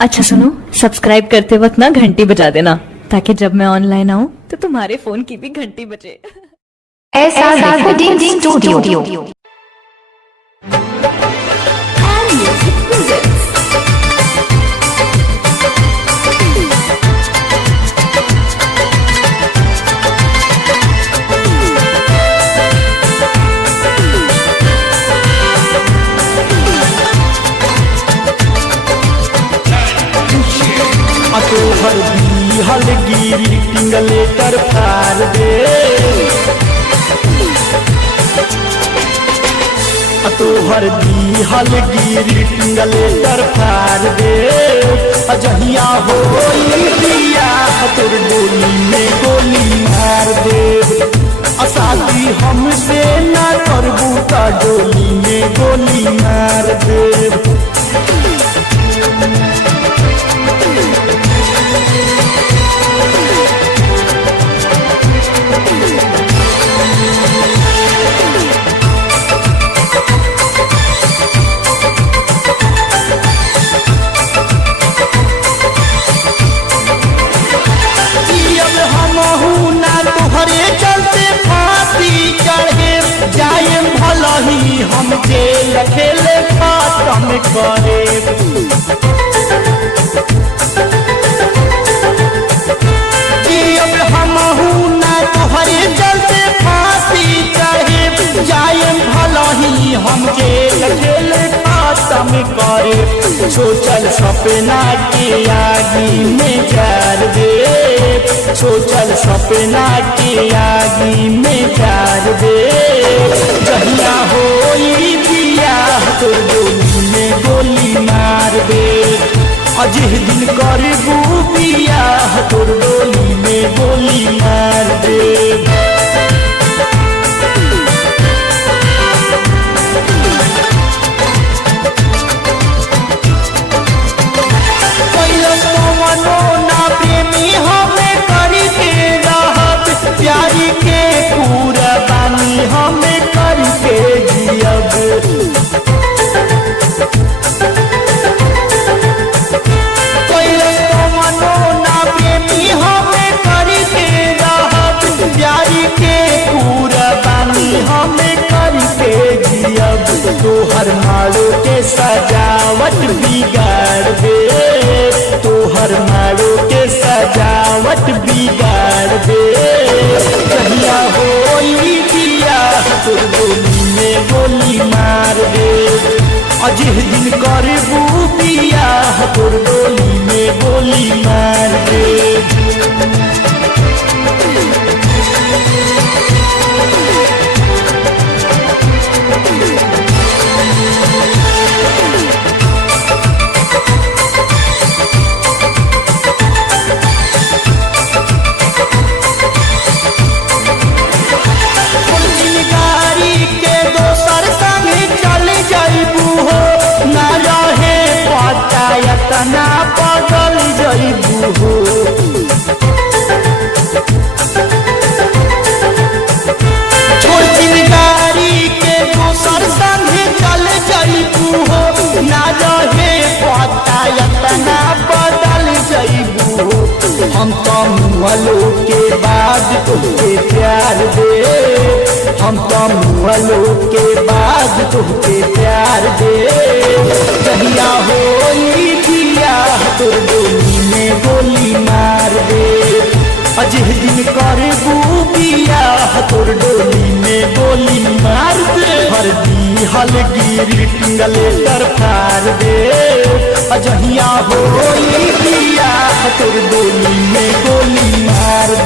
अच्छा सुनो, सब्सक्राइब करते वक्त ना घंटी बजा देना ताकि जब मैं ऑनलाइन आऊँ तो तुम्हारे फोन की भी घंटी बजे। SR Recording Studio. तोहर बिहल गिरी टिंगलेटर फार दे, तोहर बिहल गिरी टिंगलेटर फार दे। जहिया हो दिया तोर डोली में गोली मार दे। शादी हमसे ना करबू त डोली में गोली मार दे। हम जेल खेले खत्म करे, हमहू ना तोहरे चलते फांसी चढ़े। जाए भला ही हम जेल खेले खत्म करे। सोचल सपना के आगी में जार दे, सोचल सपना के आगी में जार दे। जहिया हो तोर डोली में गोली मार दे। अजिह दिन करबू बियाह तोर डोली में गोली मार दे। प्यारी के पूरा बानी हमें करके जियब। प्रेमी हमें करके रहब, प्यारी के पूरा बानी हमें करके जियब। तोहर मारो के सजावट बिगाड़ दे, तोहर मारो के सजावट बिगाड़ दे। कहिया हो दिया तोर गोली में गोली मार दे। अजिह दिन करबू बियाह तोर डोली में गोली मार दे। तना बदल जइबू हो, छोड़ जिंदगारी के दोसर संगे चल जइबू हो। ना रहे पता तना बदल जइबू हो। हम तो मुहलो के बाद तुझे प्यार दे, हम तो मुहलो के बाद तुझे प्यार दे। कहिया हो तोर डोली में गोली मार दे। अजिह दिन करबू बियाह तोर डोली में गोली मार दे। हर बिहल गिरी टिंगलेटर फार दे। अजहिया हो बियाह तोर डोली में गोली मार दे।